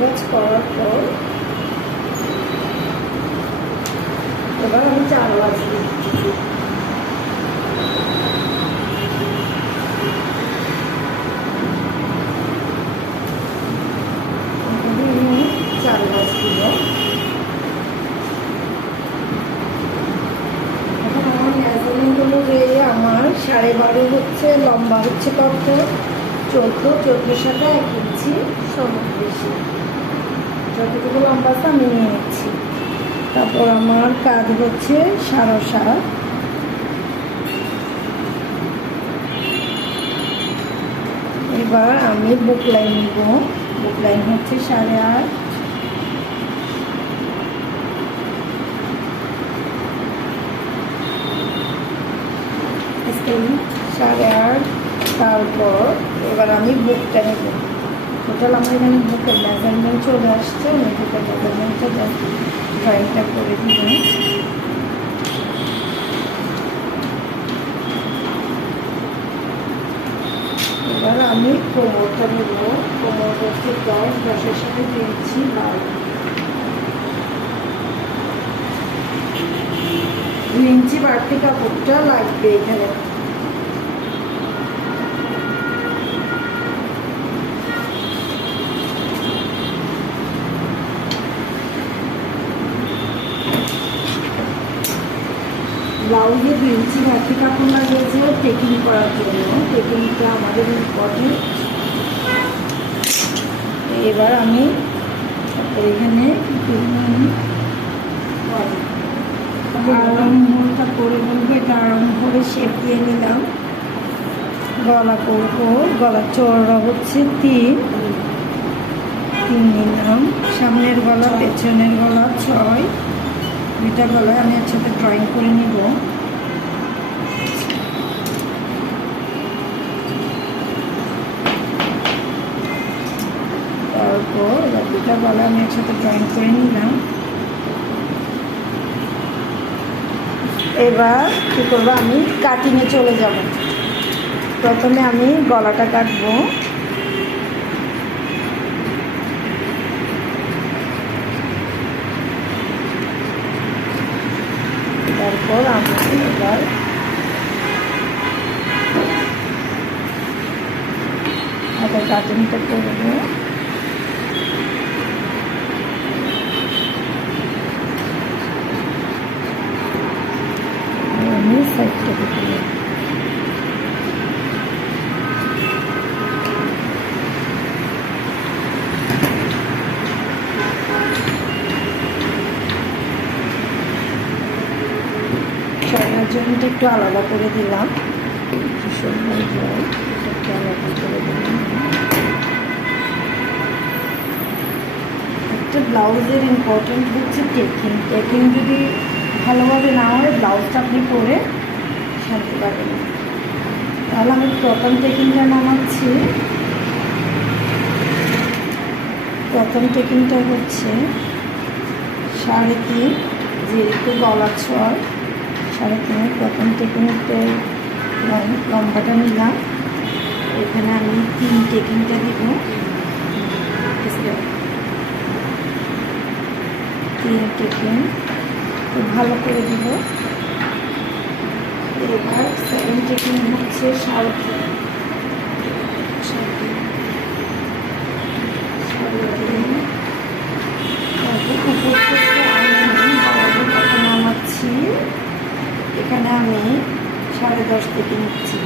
ভাঁজ করার পর এবার আমি 4 ভাঁজ দিচ্ছি। আমার 12.5 হচ্ছে, লম্বা হচ্ছে কত 14 সাথে 1 ইঞ্চি সমান বেশি, যতটুকু লম্বা আছে আমি নিয়ে নিচ্ছি। তারপর আমার কাজ হচ্ছে 7.5। এবার আমি বুক লাইন নিব। বুক লাইন হচ্ছে 8.5। সাড়ে 8। তারপর এবার আমি বুকটা নেব। টোটাল আমার এখানে বুকের মেজারমেন্ট চলে আসছে, আমি বুকের মেজারমেন্টটা ড্রয়িংটা করে দিব। এবার আমি কোমরটা নেব। কোমর হচ্ছে 10, 10-এর সাথে 2 ইঞ্চি 12, 2 ইঞ্চি বাড়তি কাপড়টা লাগবে এখানে। ব্লাউজে 2 ইঞ্চি বাড়তি কাপড় লাগিয়েছে টেকিং করার জন্য। টেকিংটা আমাদের ইম্পর্টেন্ট। এবার আমি এখানে আরম্ভটা করে বলবো, এটা আরম্ভ করে শেপ দিয়ে নিলাম। গলা করবো, গলা চওড়া হচ্ছে 3 নিলাম। সামনের গলা, পেছনের গলা 6, 2টা গলায় আমি একসাথে ড্রয়িং করে নিব। তারপর 2টা গলা আমি একসাথে ড্রয়িং করে নিলাম। এবার কী করবো, আমি কাটিংয়ে চলে যাব। প্রথমে আমি গলাটা কাটবো। তারপর আমি এবার হাতের কাটিংটা করবো। আমি সাইডটা করবো। জমিটা একটু আলাদা করে দিলাম, একটু আলাদা করে দিলাম। একটা ব্লাউজের ইম্পর্টেন্ট হচ্ছে টেকিং। টেকিং যদি ভালোভাবে না হয় ব্লাউজটা আপনি পরে শান্তি পাবেন না। তাহলে আমি প্রথম টেকিংটা নামাচ্ছি। প্রথম টেকিংটা হচ্ছে 3.5, যেহেতু গলা 6, 3.5 প্রথম টেকিংটা লম্বাটা নিলাম। এখানে আমি 3 টেকিংটা দিব। 3 টেকিং খুব ভালো করে দিব। এবার 7 টেকিং হচ্ছে 3.5, নামাচ্ছি। এখানে আমি 10.5 থেকে নিচ্ছি।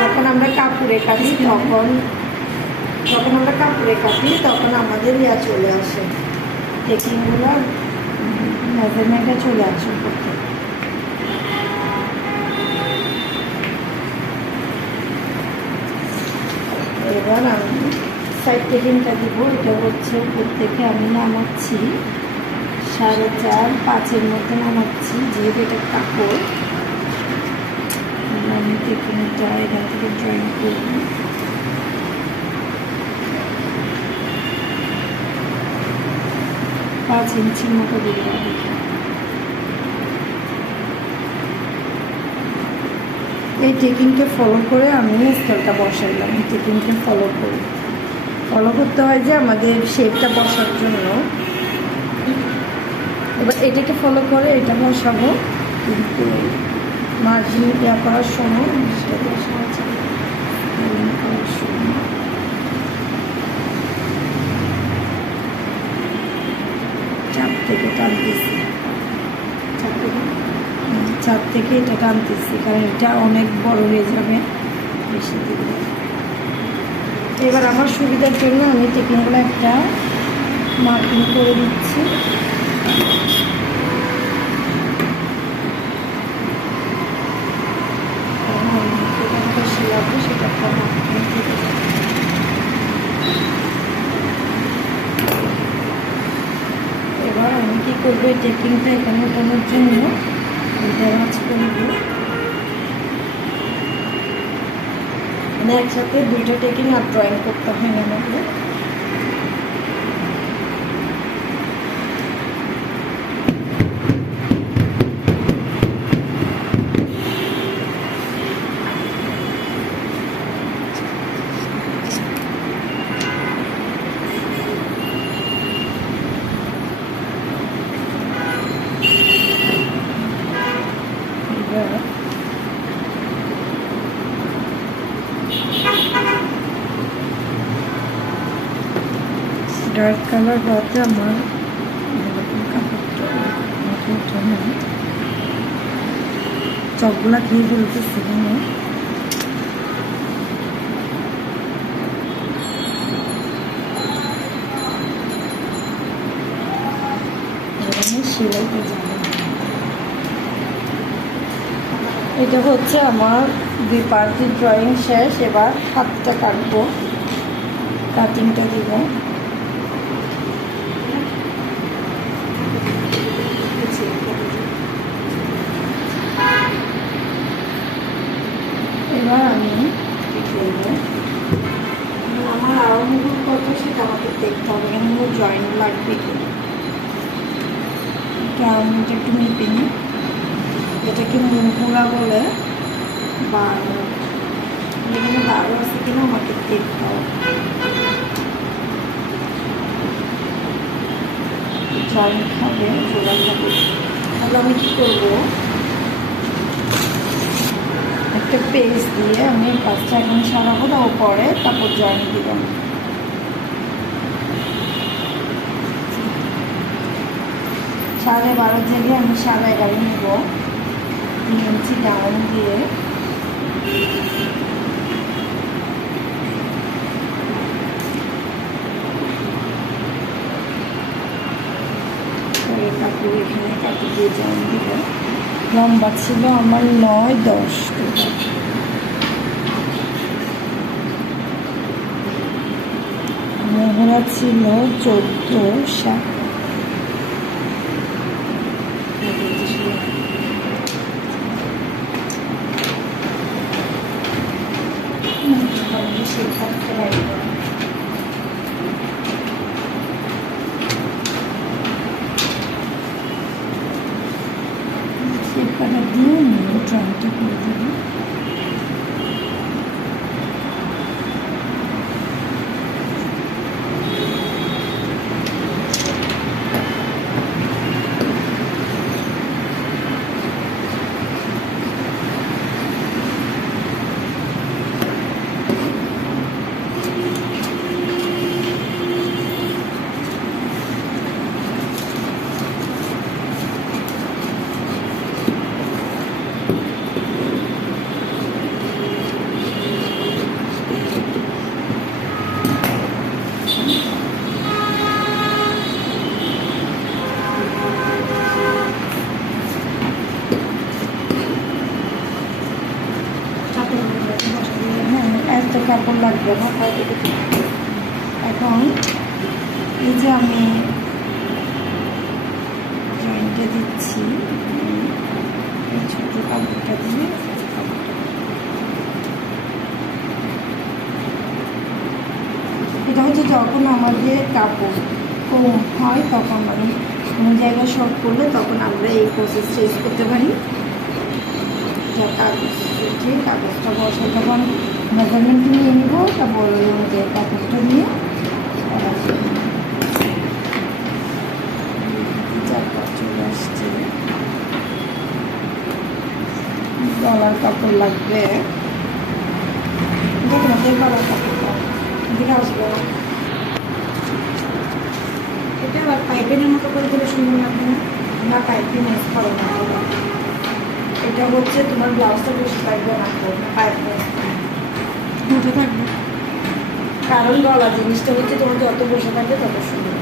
যখন আমরা কাপড়ে কাটি তখন আমাদের চলে আসে, টেকিংগুলো মেজারমেন্টে চলে আসে করতে। এবার আমি সাইড টেকিংটা দিব। এটা হচ্ছে উপর থেকে আমি নামাচ্ছি 4.5, 5-এর মধ্যে নামাচ্ছি, যেহেতু এটা কাপড়। আমি টেকিংটা এখান থেকে ড্রয়িং করব। পাঁচ ইঞ্চির মতো দিব। এই টেকিংকে ফলো করে আমি স্কেলটা বসাইলাম। এই টেকিংকে ফলো ফলো করতে হয় যে আমাদের শেপটা বসার জন্য। এবার এটাকে ফলো করে এটা বসাবো, কিন্তু মার্জিন ইয়া করার সময় সেটাকে সাহায্য করার সময় চাপ থেকে টানতেছি, চাপ থেকে এটা টানতেছি, কারণ এটা অনেক বড় হয়ে যাবে বেশি দিলে। এবার আমার সুবিধার জন্য আমি টেকিংগুলো একটা মার্কিং করে দিচ্ছি। সেটা একটা মার্কিং করে এবার আমি কী করবো, এই টেকিংটা এখানে ওঠানোর জন্য দেওয়াজ করবো। মানে একসাথে দুইটা টেকিং আর ড্রয়িং করতে হয় না আমাকে। ডার্ক কালার হওয়াতে আমার কাপড়টা চকগুলা খেয়ে ফেলতেছি। সেলাইতে যাবো। এটা হচ্ছে আমার 2 পার্টের ড্রয়িং শেষ। এবার হাতটা কাটবো, কাটিংটা দিব। এবার আমি কী করবো, আমার আরম্ভগুলো কত সেটা আমাকে দেখতে হবে, কেন আমার জয়েন লাগবে কিনা। আমি এটা একটু মেপে নিই, এটাকে মুহুরা বলে, 12 এখানে 12 আছে কিনা আমাকে দেখতে হবে। জয়েন খাবে, জোড়া খাবে। তাহলে আমি কী করবো, একটা পেজ দিয়ে আমি কাজটা এখন সারাবো, তাও পরে তারপর জয়েন দিব। 12.5 জায়গায় আমি 11.5 নিব, 3 ইঞ্চি ডাউন দিয়ে। কাপড় এখানে কাপড় দিয়ে জয়েন দিব। লম্বা ছিল আমার 9-10, মোহরা ছিল 14-7। সেটা দিয়ে ড্রয়িংটা করে দেবো। কাপড় লাগবে না। এখন এই যে আমি জয়েন্টে দিচ্ছি, এই ছোট কাপড়টা দিয়ে এটা হচ্ছে যখন আমাদের কাপড় কম হয় তখন মানে কোনো জায়গায় শর্ট করলে তখন আমরা এই প্রসেসটা ইউজ করতে পারি। কাগজটা বসাই তখন মেজারমেন্ট নিয়ে নিব, তারপর ওই অনুযায়ী কাগজটা নিয়ে কাপড় লাগবে। দেখুন কালার কাপড়টা এদিকে আসবে এটা আবার পাইপেনের মতো করে দিলে সুন্দর লাগবে না? না পাইপে মেস করো না, এটা হচ্ছে তোমার ব্লাউজটা বেশি লাগবে না, পাইপ দুটো থাকবে। কারণ গলা জিনিসটা হচ্ছে তোমার যত বসে থাকবে তত সুন্দর।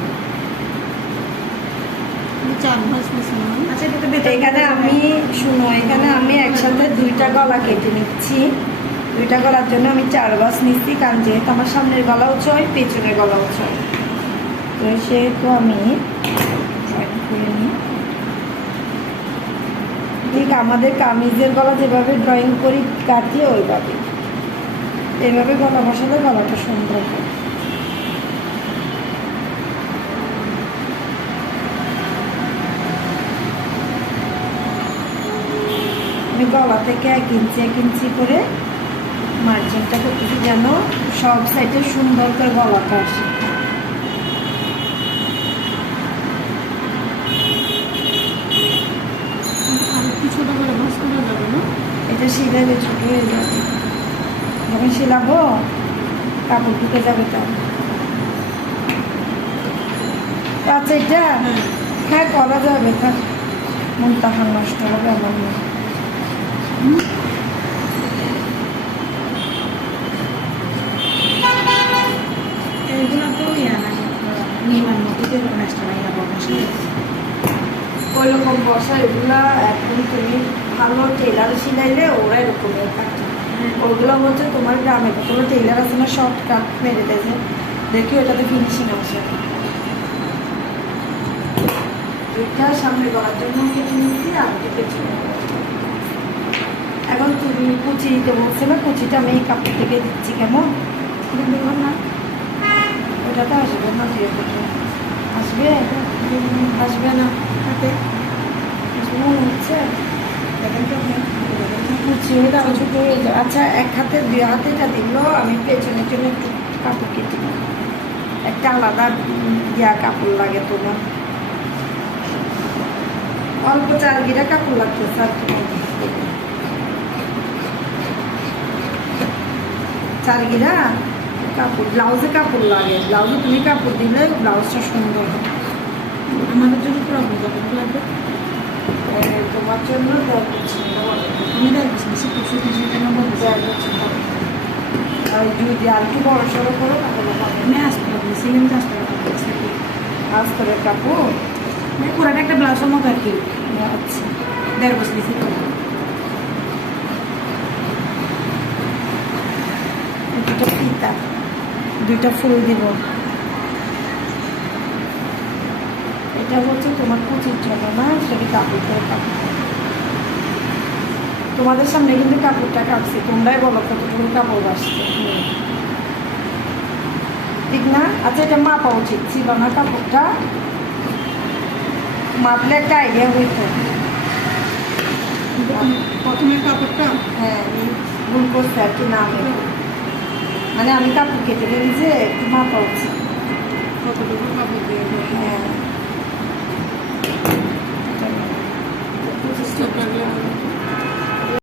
চার ভাঁজ নিচ্ছি না। আচ্ছা এটা তো এখানে আমি শুনো, এখানে আমি একসাথে দুইটা গলা কেটে নিচ্ছি। দুইটা গলার জন্য আমি 4 ভাঁজ নিচ্ছি, কারণ যেহেতু আমার সামনের গলাও ছয়, পেছনের গলাও ছয়, তো সেহেতু আমি জয়েন করে নিই। ঠিক আমাদের কামিজের গলা যেভাবে ড্রয়িং করি কাটি ওইভাবে, এইভাবে গলা বসালে গলাটা সুন্দর হয়। আমি গলা থেকে 1 ইঞ্চি করে মার্জিনটা করতেছি, যেন সব সাইডে সুন্দর করে গলাটা আসে। আর একটু ছোটো করে ভাঁজ করা যাবে না? এটা সিলাইলে ছোট হয়ে যাবে, যখন সিলাবো কাপড় ঢুকে যাবে। তার আচ্ছা এটা হ্যাঁ করা যাবে, তার মন তাহার নষ্ট হবে আমার মনে। এগুলো তো ইয়া না নির্মাণ মতো যে ম্যাচটা নাই বসে ওই রকম বসা এগুলা এখন তুমি ভালো টেলার সিলাইলে ওরা এরকমই থাকে। ওগুলো হচ্ছে তোমার গ্রামে কোনো টেলার আছে না, শর্টকাট মেরে দেয়, দেখি ওটাতে ফিনিশিং আসে। এটা সামনে গলার জন্য কেটে নিচ্ছি, আর পেছনে। এখন তুমি কুচি দিতে বলছে না, কুচিটা আমি এই কাপড় থেকে দিচ্ছি। কেমন দেখুন না, ওটা তো আসবে না, দিয়ে দেবে আসবে, আসবে না হাতে, আসবে মনে হচ্ছে। কুচি তাও ছোট হয়ে যায়। আচ্ছা এক হাতে 2 হাতে এটা দিল, আমি পেছনের জন্য একটু কাপড় কেটে নিই, একটা আলাদা কাপড় লাগে তোমার, অল্প 4 গিরা কাপড় লাগতেছে আর কি। 4 গিরা কাপড়, ব্লাউজে কাপড় লাগে, ব্লাউজে তুমি কাপড় দিলে ব্লাউজটা সুন্দর হবে। আমাদের জন্য প্রবলেম কত লাগবে? তোমার জন্য আমি দেখছি বেশি কিছু সেটা নম্বর যদি আর কি বড় সড়ো করো তাহলে আমি আসতে পারবো, সিলিং আসতে পারবো আস্তরের কাপড় পুরাটা একটা ব্লাউজের মতো আর কি। আচ্ছা 1.5 বছর বেশি তো। দুটো ফিতা, 2টা ফুল দিব। এটা হচ্ছে তোমার কুচির জন্য না, সেটা কাপড় করে কাপড়। তোমাদের সামনে কিন্তু কাপড়টা কাটছি, তোমরাই বলো কতটুকু কাপড় বাসছে, ঠিক না? আচ্ছা এটা মাপা উচিত ছিল না, কাপড়টা মাপলে একটা আইডিয়া হইতো। প্রথমে কাপড়টা হ্যাঁ আমি ভুল করছি আর কি, না আমি মানে আমি কাপড় কেটে দিই যে একটু মাপা উচিত। কতটুকু কাপড় দিয়ে হ্যাঁ স্টেপ লাগলে